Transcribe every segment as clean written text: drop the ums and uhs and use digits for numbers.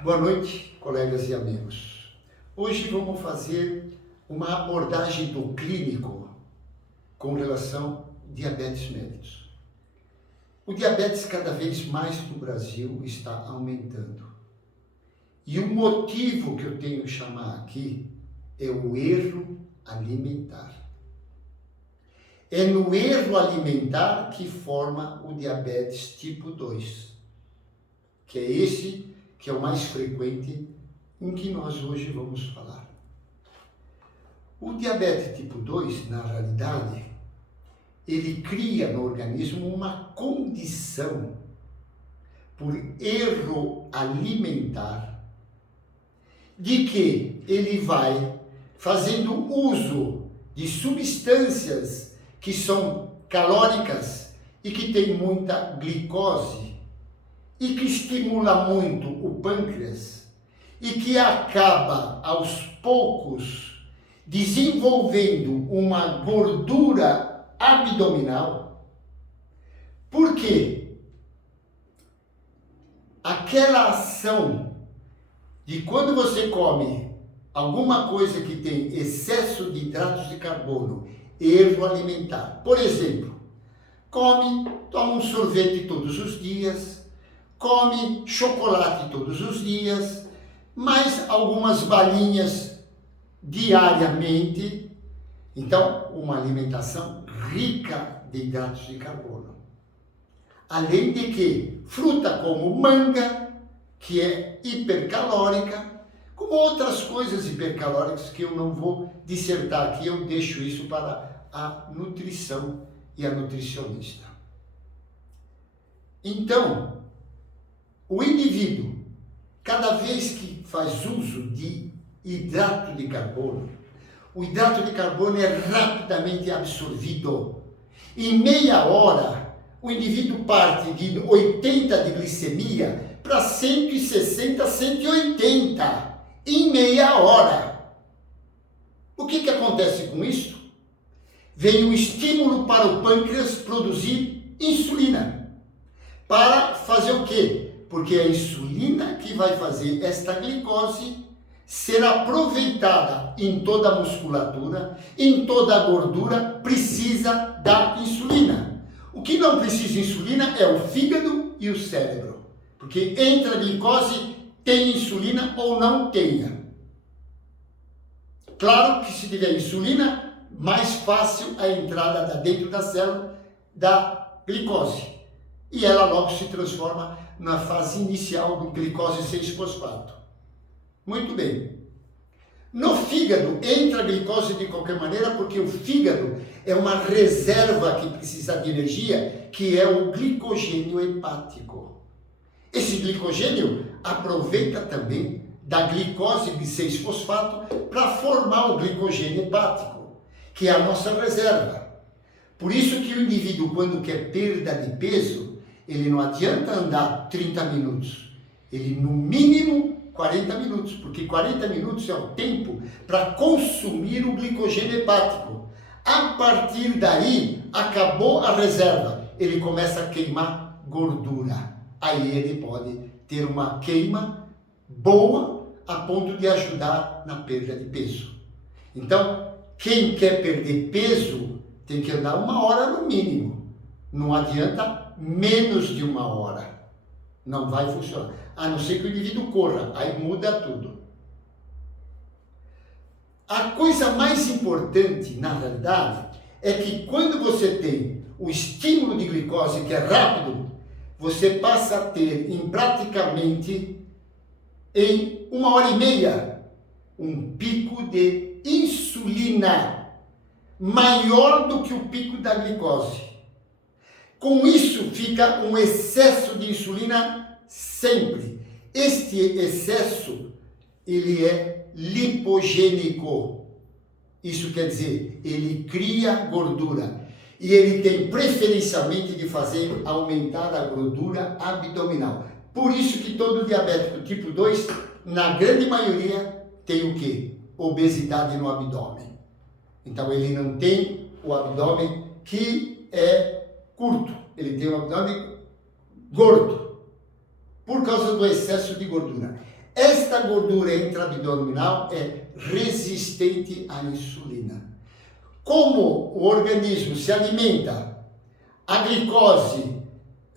Boa noite, colegas e amigos. Hoje vamos fazer uma abordagem do clínico com relação ao diabetes mellitus. O diabetes cada vez mais no Brasil está aumentando. E o motivo que eu tenho que chamar aqui é o erro alimentar. É no erro alimentar que forma o diabetes tipo 2, que é esse que é o mais frequente em que nós hoje vamos falar. O diabetes tipo 2, na realidade, ele cria no organismo uma condição por erro alimentar de que ele vai fazendo uso de substâncias que são calóricas e que têm muita glicose e que estimula muito o pâncreas e que acaba aos poucos desenvolvendo uma gordura abdominal. Por quê? Aquela ação de quando você come alguma coisa que tem excesso de hidratos de carbono, erro alimentar. Por exemplo, toma um sorvete todos os dias, come chocolate todos os dias, mais algumas balinhas diariamente. Então, uma alimentação rica de hidratos de carbono. Além de que fruta como manga, que é hipercalórica, como outras coisas hipercalóricas que eu não vou dissertar aqui, eu deixo isso para a nutrição e a nutricionista. Então, o indivíduo, cada vez que faz uso de hidrato de carbono, o hidrato de carbono é rapidamente absorvido. Em meia hora, o indivíduo parte de 80 de glicemia para 160, 180 em meia hora. O que acontece com isso? Vem um estímulo para o pâncreas produzir insulina. Para fazer o quê? Porque é a insulina que vai fazer esta glicose ser aproveitada em toda a musculatura, em toda a gordura, precisa da insulina. O que não precisa de insulina é o fígado e o cérebro. Porque entra a glicose, tem insulina ou não tenha. Claro que se tiver insulina, mais fácil a entrada dentro da célula da glicose. E ela logo se transforma na fase inicial do glicose 6-fosfato. Muito bem. No fígado entra a glicose de qualquer maneira, porque o fígado é uma reserva que precisa de energia, que é o glicogênio hepático. Esse glicogênio aproveita também da glicose de 6-fosfato para formar o glicogênio hepático, que é a nossa reserva. Por isso que o indivíduo, quando quer perda de peso, ele não adianta andar 30 minutos, ele no mínimo 40 minutos, porque 40 minutos é o tempo para consumir o glicogênio hepático. A partir daí, acabou a reserva, ele começa a queimar gordura. Aí ele pode ter uma queima boa a ponto de ajudar na perda de peso. Então, quem quer perder peso tem que andar 1 hora no mínimo. Não adianta menos de 1 hora. Não vai funcionar. A não ser que o indivíduo corra, aí muda tudo. A coisa mais importante, na realidade, é que quando você tem o estímulo de glicose, que é rápido, você passa a ter praticamente em 1h30 um pico de insulina maior do que o pico da glicose. Com isso fica um excesso de insulina sempre. Este excesso, ele é lipogênico. Isso quer dizer, ele cria gordura. E ele tem preferencialmente de fazer aumentar a gordura abdominal. Por isso que todo diabético tipo 2, na grande maioria, tem o quê? Obesidade no abdômen. Então ele não tem o abdômen que é curto, ele tem um abdômen gordo, por causa do excesso de gordura. Esta gordura intraabdominal é resistente à insulina. Como o organismo se alimenta, a glicose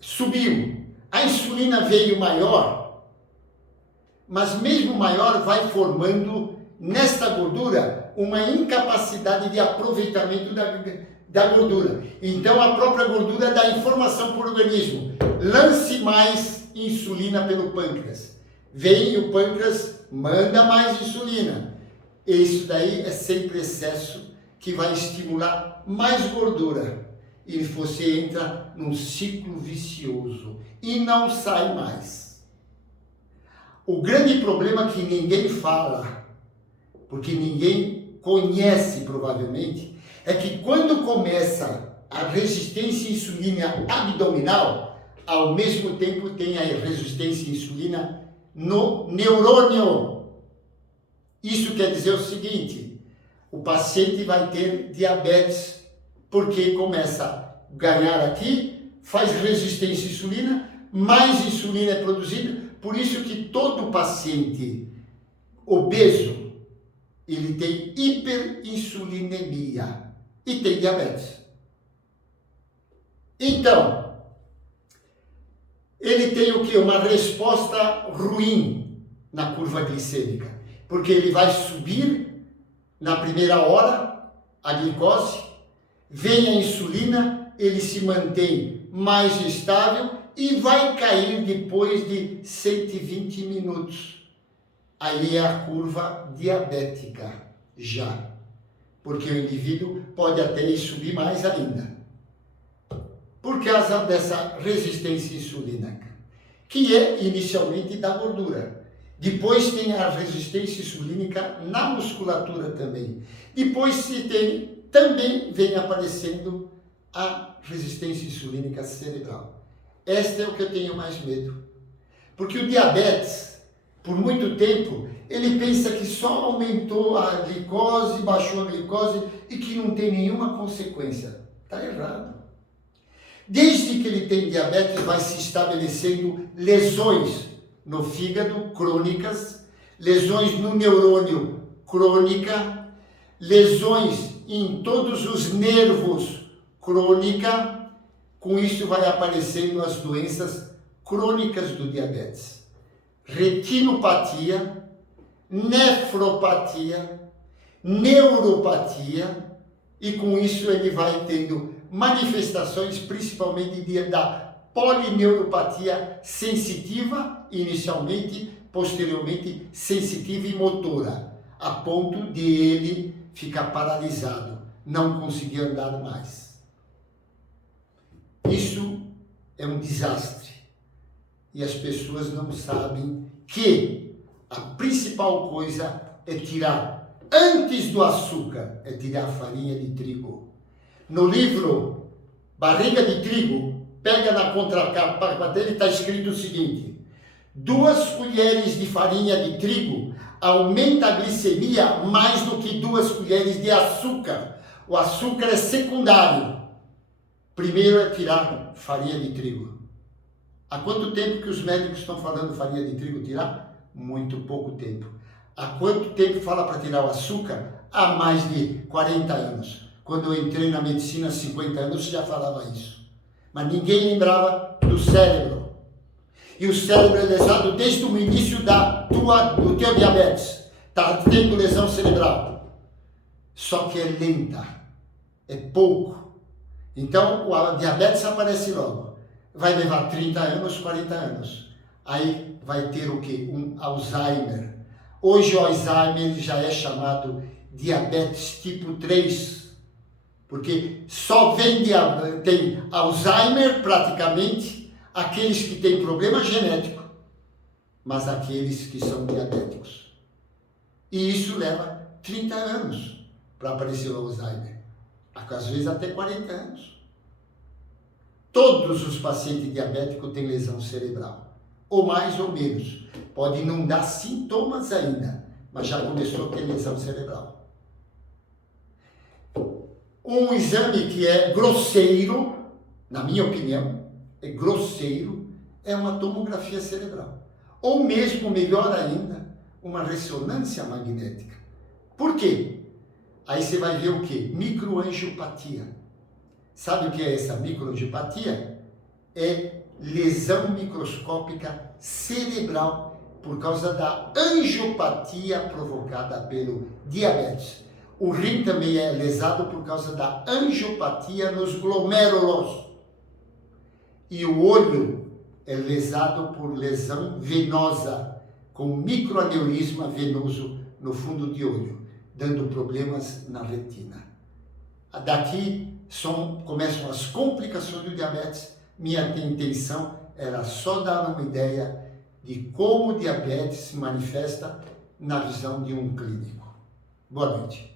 subiu, a insulina veio maior, mas mesmo maior vai formando nesta gordura uma incapacidade de aproveitamento da gordura. Então a própria gordura dá informação para o organismo: lance mais insulina pelo pâncreas. Vem o pâncreas, manda mais insulina. Isso daí é sempre excesso que vai estimular mais gordura. E você entra num ciclo vicioso e não sai mais. O grande problema que ninguém fala, porque ninguém conhece provavelmente, é que quando começa a resistência à insulina abdominal, ao mesmo tempo tem a resistência à insulina no neurônio. Isso quer dizer o seguinte: o paciente vai ter diabetes, porque começa a ganhar aqui, faz resistência à insulina, mais insulina é produzida. Por isso que todo paciente obeso, ele tem hiperinsulinemia e tem diabetes. Então, ele tem o quê? Uma resposta ruim na curva glicêmica, porque ele vai subir na primeira hora a glicose, vem a insulina, ele se mantém mais estável e vai cair depois de 120 minutos. Aí é a curva diabética já, porque o indivíduo pode até subir mais ainda, por causa dessa resistência insulínica, que é inicialmente da gordura. Depois tem a resistência insulínica na musculatura também. Depois se tem, também vem aparecendo a resistência insulínica cerebral. Esta é o que eu tenho mais medo. Porque o diabetes, por muito tempo, ele pensa que só aumentou a glicose, baixou a glicose e que não tem nenhuma consequência. Está errado. Desde que ele tem diabetes, vai se estabelecendo lesões no fígado, crônicas, lesões no neurônio, crônica, lesões em todos os nervos, crônica. Com isso vai aparecendo as doenças crônicas do diabetes. Retinopatia, nefropatia, neuropatia, e com isso ele vai tendo manifestações principalmente da polineuropatia sensitiva, inicialmente, posteriormente sensitiva e motora, a ponto de ele ficar paralisado, não conseguir andar mais. Isso é um desastre. E as pessoas não sabem que a principal coisa é tirar, antes do açúcar, é tirar a farinha de trigo. No livro Barriga de Trigo, pega na contracapa dele, está escrito o seguinte: 2 colheres de farinha de trigo aumenta a glicemia mais do que 2 colheres de açúcar. O açúcar é secundário. Primeiro é tirar farinha de trigo. Há quanto tempo que os médicos estão falando farinha de trigo tirar? Muito pouco tempo. Há quanto tempo fala para tirar o açúcar? Há mais de 40 anos. Quando eu entrei na medicina há 50 anos, já falava isso. Mas ninguém lembrava do cérebro. E o cérebro é lesado desde o início do teu diabetes. Está tendo lesão cerebral. Só que é lenta. É pouco. Então, a diabetes aparece logo. Vai levar 30 anos, 40 anos. Aí vai ter o quê? Um Alzheimer. Hoje o Alzheimer já é chamado diabetes tipo 3. Porque só tem Alzheimer praticamente aqueles que têm problema genético, mas aqueles que são diabéticos. E isso leva 30 anos para aparecer o Alzheimer. Às vezes até 40 anos. Todos os pacientes diabéticos têm lesão cerebral, ou mais ou menos. Pode não dar sintomas ainda, mas já começou a ter lesão cerebral. Um exame que é grosseiro, na minha opinião, é grosseiro, é uma tomografia cerebral. ou mesmo, melhor ainda, uma ressonância magnética. Por quê? Aí você vai ver o quê? Microangiopatia. Sabe o que é essa microangiopatia? É lesão microscópica cerebral por causa da angiopatia provocada pelo diabetes. O rim também é lesado por causa da angiopatia nos glomérulos. E o olho é lesado por lesão venosa, com microaneurisma venoso no fundo de olho, dando problemas na retina. Daqui começam as complicações do diabetes. Minha intenção era só dar uma ideia de como o diabetes se manifesta na visão de um clínico. Boa noite.